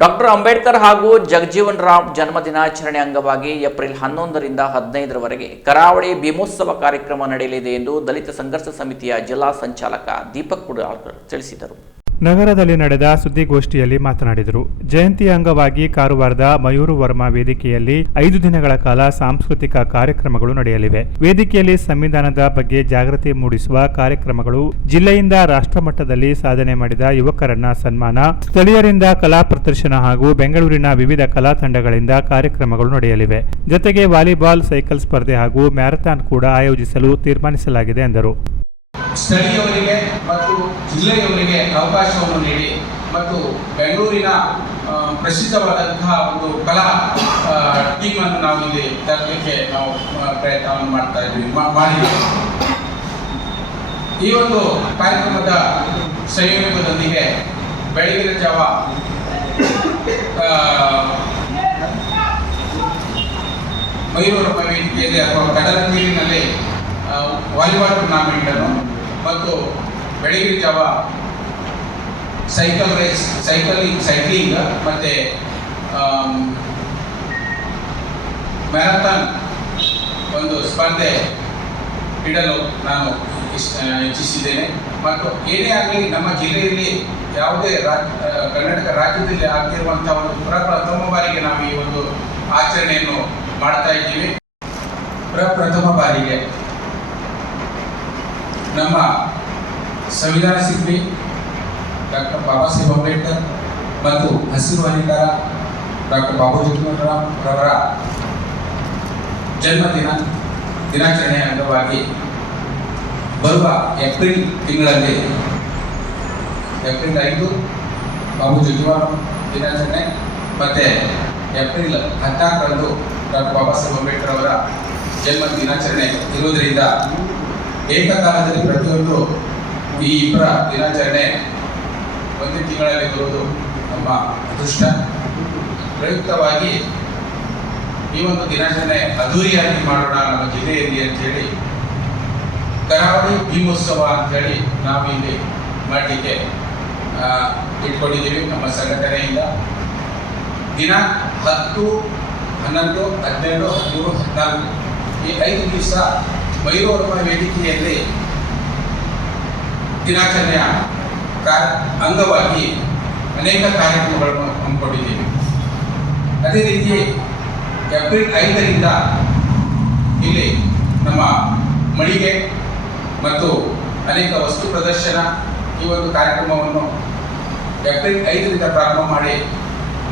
Doctor Ambedkar ಹಾಗೂ ಜಗಜೀವನ್ ರಾಮ್ ಜನ್ಮದಿನಾಚರಣೆ ಅಂಗವಾಗಿ April ಹನ್ನೊಂದರಿಂದ ಹದಿನೈದರವರೆಗೆ ಕರಾವಳಿ ಭೀಮೋತ್ಸವ ಕಾರ್ಯಕ್ರಮ ನಡೆಯಲಿದೆ ಎಂದು ದಲಿತ ಸಂಘರ್ಷ ಸಮಿತಿಯ ಜಿಲ್ಲಾ ಸಂಚಾಲಕ ದೀಪಕ್ ಕುಡಾಳ್ಕರ್ ತಿಳಿಸಿದರು. ನಗರದಲ್ಲಿ ನಡೆದ ಸುದ್ದಿಗೋಷ್ಠಿಯಲ್ಲಿ ಮಾತನಾಡಿದರು. ಜಯಂತಿ ಅಂಗವಾಗಿ ಕಾರವಾರದ ಮಯೂರು ವರ್ಮಾ ವೇದಿಕೆಯಲ್ಲಿ ಐದು ದಿನಗಳ ಕಾಲ ಸಾಂಸ್ಕೃತಿಕ ಕಾರ್ಯಕ್ರಮಗಳು ನಡೆಯಲಿವೆ. ವೇದಿಕೆಯಲ್ಲಿ ಸಂವಿಧಾನದ ಬಗ್ಗೆ ಜಾಗೃತಿ ಮೂಡಿಸುವ ಕಾರ್ಯಕ್ರಮಗಳು ಜಿಲ್ಲೆಯಿಂದ ರಾಷ್ಟ್ರಮಟ್ಟದಲ್ಲಿ ಸಾಧನೆ ಮಾಡಿದ ಯುವಕರನ್ನ ಸನ್ಮಾನ, ಸ್ಥಳೀಯರಿಂದ ಕಲಾ ಪ್ರದರ್ಶನ ಹಾಗೂ ಬೆಂಗಳೂರಿನ ವಿವಿಧ ಕಲಾ ತಂಡಗಳಿಂದ ಕಾರ್ಯಕ್ರಮಗಳು ನಡೆಯಲಿವೆ. ಜೊತೆಗೆ ವಾಲಿಬಾಲ್, ಸೈಕಲ್ ಸ್ಪರ್ಧೆ ಹಾಗೂ ಮ್ಯಾರಥಾನ್ ಕೂಡ ಆಯೋಜಿಸಲು ತೀರ್ಮಾನಿಸಲಾಗಿದೆ ಎಂದರು. ಸ್ಥಳೀಯವರಿಗೆ ಮತ್ತು ಜಿಲ್ಲೆಯವರಿಗೆ ಅವಕಾಶವನ್ನು ನೀಡಿ ಮತ್ತು ಬೆಂಗಳೂರಿನ ಪ್ರಸಿದ್ಧವಾದಂತಹ ಒಂದು ಕಲಾ ಟೀಮನ್ನು ನಾವು ಇಲ್ಲಿ ತರಲಿಕ್ಕೆ ನಾವು ಪ್ರಯತ್ನವನ್ನು ಮಾಡ್ತಾ ಇದ್ದೀವಿ ಮಾಡಿದ್ದೀವಿ. ಈ ಒಂದು ಕಾರ್ಯಕ್ರಮದ ಸಂಯೋಗದೊಂದಿಗೆ ಬೆಳಗಿನ ಜಾವ ಆ, ಮಯೂರ ವೇದಿಕೆಯಲ್ಲಿ ಅಥವಾ ಕಡಲ ನೀರಿನಲ್ಲಿ ವಾಲಿಬಾಲ್ ಟೂರ್ನಾಮೆಂಟನ್ನು ಮತ್ತು ಬೆಳಗಿನ ಜಾವ ಸೈಕಲ್ ರೇಸ್ ಸೈಕಲಿಂಗ್ ಸೈಕ್ಲಿಂಗ್ ಮತ್ತು ಮ್ಯಾರಥಾನ್ ಒಂದು ಸ್ಪರ್ಧೆ ಇಡಲು ನಾನು ಇಸ್- ಇಚ್ಛಿಸಿದ್ದೇನೆ. ಮತ್ತು ಏನೇ ಆಗಲಿ ನಮ್ಮ ಜಿಲ್ಲೆಯಲ್ಲಿ ಯಾವುದೇ ರಾಜ್ ಕರ್ನಾಟಕ ರಾಜ್ಯದಲ್ಲಿ ಆಗ್ತಿರುವಂತಹ ಒಂದು ಪ್ರಪ್ರಥಮ ಬಾರಿಗೆ ನಾವು ಈ ಒಂದು ಆಚರಣೆಯನ್ನು ಮಾಡ್ತಾ ಇದ್ದೀವಿ. ಪ್ರಪ್ರಥಮ ಬಾರಿಗೆ ನಮ್ಮ ಸಂವಿಧಾನ ಶಿಲ್ಪಿ ಡಾಕ್ಟರ್ ಬಾಬಾ ಸಾಹೇಬ್ ಅಂಬೇಡ್ಕರ್ ಮತ್ತು ಹಸಿರು ಅಧಿಕಾರ ಡಾಕ್ಟರ್ ಬಾಬು ಜಗಜೀವನರಾಮ್ ರವರ ಜನ್ಮದಿನ ದಿನಾಚರಣೆಯ ಅಂಗವಾಗಿ ಬರುವ ಏಪ್ರಿಲ್ ತಿಂಗಳಲ್ಲಿ, ಏಪ್ರಿಲ್ ಐದು ಬಾಬು ಜಗಜೀವನ್ ದಿನಾಚರಣೆ ಮತ್ತು ಏಪ್ರಿಲ್ ಹದಿನಾಲ್ಕರಂದು ಡಾಕ್ಟರ್ ಬಾಬಾ ಸಾಹೇಬ್ ಅಂಬೇಡ್ಕರ್ ಅವರ ಜನ್ಮ ದಿನಾಚರಣೆ ಇರುವುದರಿಂದ ಏಕಕಾಲದಲ್ಲಿ ಪ್ರತಿಯೊಂದು ಈ ಇಬ್ಬರ ದಿನಾಚರಣೆ ಒಂದು ತಿಂಗಳಲ್ಲಿ ಬರುವುದು ನಮ್ಮ ಅದೃಷ್ಟ. ಪ್ರಯುಕ್ತವಾಗಿ ಈ ಒಂದು ದಿನಾಚರಣೆ ಅದ್ದೂರಿಯಾಗಿ ಮಾಡೋಣ ನಮ್ಮ ಜಿಲ್ಲೆಯಲ್ಲಿ ಅಂತೇಳಿ, ಕರಾವಳಿ ಭೀಮೋತ್ಸವ ಅಂತೇಳಿ ನಾವು ಇಲ್ಲಿ ಮಾಡಲಿಕ್ಕೆ ಇಟ್ಕೊಂಡಿದ್ದೀವಿ ನಮ್ಮ ಸಂಘಟನೆಯಿಂದ. ದಿನ ಹತ್ತು, ಹನ್ನೊಂದು ಹದಿನೇಳು ಹದಿಮೂರು, ಹದಿನಾಲ್ಕು, ಈ ಐದು ದಿವಸ ಮಯೂರವರ್ಮ ವೇದಿಕೆಯಲ್ಲಿ ದಿನಾಚರಣೆಯ ಅಂಗವಾಗಿ ಅನೇಕ ಕಾರ್ಯಕ್ರಮಗಳನ್ನು ಹಮ್ಮಿಕೊಂಡಿದ್ದೀವಿ. ಅದೇ ರೀತಿ ಏಪ್ರಿಲ್ ಐದರಿಂದ ಇಲ್ಲಿ ನಮ್ಮ ಮಳಿಗೆ ಮತ್ತು ಅನೇಕ ವಸ್ತು ಪ್ರದರ್ಶನ ಈ ಒಂದು ಕಾರ್ಯಕ್ರಮವನ್ನು ಏಪ್ರಿಲ್ ಐದರಿಂದ ಪ್ರಾರಂಭ ಮಾಡಿ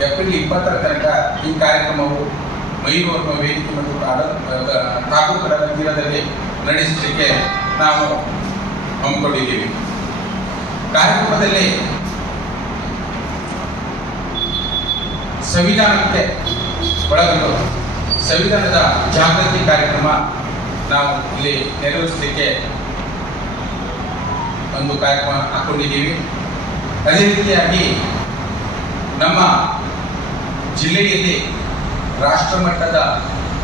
ಏಪ್ರಿಲ್ ಇಪ್ಪತ್ತರ ತನಕ ಈ ಕಾರ್ಯಕ್ರಮವು ಮೈಸೂರು ವೇದಿಕೆ ಮತ್ತು ತಾಲೂಕರ ಮಂದಿರದಲ್ಲಿ ನಡೆಸಲಿಕ್ಕೆ ನಾವು ಹಮ್ಮಿಕೊಂಡಿದ್ದೀವಿ. ಕಾರ್ಯಕ್ರಮದಲ್ಲಿ ಸಂವಿಧಾನಕ್ಕೆ ಒಳಗೊಂಡು ಸಂವಿಧಾನದ ಜಾಗೃತಿ ಕಾರ್ಯಕ್ರಮ ನಾವು ಇಲ್ಲಿ ನೆರವೇರಿಸಲಿಕ್ಕೆ ಒಂದು ಕಾರ್ಯಕ್ರಮ ಹಾಕೊಂಡಿದ್ದೀವಿ. ಅದೇ ರೀತಿಯಾಗಿ ನಮ್ಮ ಜಿಲ್ಲೆಯಲ್ಲಿ ರಾಷ್ಟ್ರಮಟ್ಟದ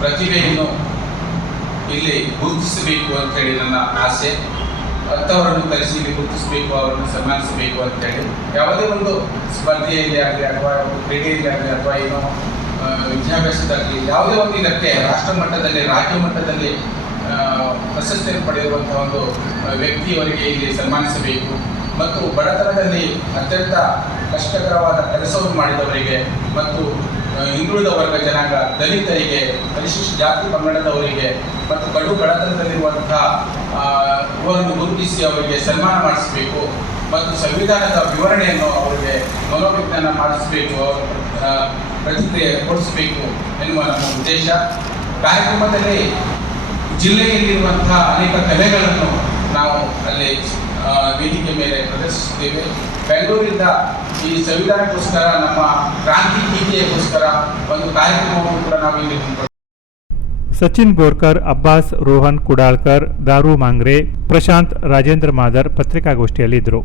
ಪ್ರತಿಭೆಯನ್ನು ಇಲ್ಲಿ ಗುರುತಿಸಬೇಕು ಅಂತೇಳಿ ನನ್ನ ಆಸೆ. ಅಂಥವರನ್ನು ಕರೆಸಿ ಇಲ್ಲಿ ಗುರುತಿಸಬೇಕು, ಅವರನ್ನು ಸನ್ಮಾನಿಸಬೇಕು ಅಂತೇಳಿ ಯಾವುದೇ ಒಂದು ಸ್ಪರ್ಧೆಯಲ್ಲಿ ಆಗಲಿ ಅಥವಾ ಒಂದು ಕ್ರೀಡೆಯಲ್ಲಿ ಆಗಲಿ ಅಥವಾ ಏನೋ ವಿದ್ಯಾಭ್ಯಾಸದಾಗಲಿ ಯಾವುದೇ ಒಂದು ಇದಕ್ಕೆ ರಾಷ್ಟ್ರ ಮಟ್ಟದಲ್ಲಿ ರಾಜ್ಯ ಮಟ್ಟದಲ್ಲಿ ಪ್ರಶಸ್ತಿಯನ್ನು ಪಡೆಯುವಂಥ ಒಂದು ವ್ಯಕ್ತಿಯವರಿಗೆ ಇಲ್ಲಿ ಸನ್ಮಾನಿಸಬೇಕು. ಮತ್ತು ಬಡತನದಲ್ಲಿ ಅತ್ಯಂತ ಕಷ್ಟಕರವಾದ ಕೆಲಸವನ್ನು ಮಾಡಿದವರಿಗೆ ಮತ್ತು ಹಿಂದುಳಿದ ವರ್ಗ ಜನಾಂಗ ದಲಿತರಿಗೆ ಪರಿಶಿಷ್ಟ ಜಾತಿ ಪಂಗಡದವರಿಗೆ ಮತ್ತು ಕಡು ಬಡತನದಲ್ಲಿರುವಂತಹ ಆ, ಇವರನ್ನು ಗುರುತಿಸಿ ಅವರಿಗೆ ಸನ್ಮಾನ ಮಾಡಿಸಬೇಕು ಮತ್ತು ಸಂವಿಧಾನದ ವಿವರಣೆಯನ್ನು ಅವರಿಗೆ ಮನೋವಿಜ್ಞಾನ ಮಾಡಿಸಬೇಕು ಅವರ ಪ್ರತಿಕ್ರಿಯೆ ಕೊಡಿಸಬೇಕು ಎನ್ನುವ ನಮ್ಮ ಉದ್ದೇಶ. ಕಾರ್ಯಕ್ರಮದಲ್ಲಿ ಜಿಲ್ಲೆಯಲ್ಲಿರುವಂತಹ ಅನೇಕ ಕಲೆಗಳನ್ನು ನಾವು ಅಲ್ಲಿ ವೇದಿಕೆ ಮೇಲೆ ಪ್ರದರ್ಶಿಸುತ್ತೇವೆ. ಬೆಂಗಳೂರಿಂದ ಈ ಸಂವಿಧಾನಕ್ಕೋಸ್ಕರ, ನಮ್ಮ ಕ್ರಾಂತಿ ಗೀತೆಗೋಸ್ಕರ ಒಂದು ಕಾರ್ಯಕ್ರಮವನ್ನು ಕೂಡ ನಾವು ಇಲ್ಲಿ ಸಚಿನ್ ಬೋರ್ಕರ್, ಅಬ್ಬಾಸ್ ರೋಹನ್ ಕುಡಾಳ್ಕರ್, ದಾರು ಮಾಂಗ್ರೆ, ಪ್ರಶಾಂತ್ ರಾಜೇಂದ್ರ ಮಾದರ್ ಪತ್ರಿಕಾಗೋಷ್ಠಿಯಲ್ಲಿದ್ದರು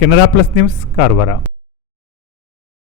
ಕೆನರಾ ಪ್ಲಸ್ ನ್ಯೂಸ್, ಕಾರವಾರ.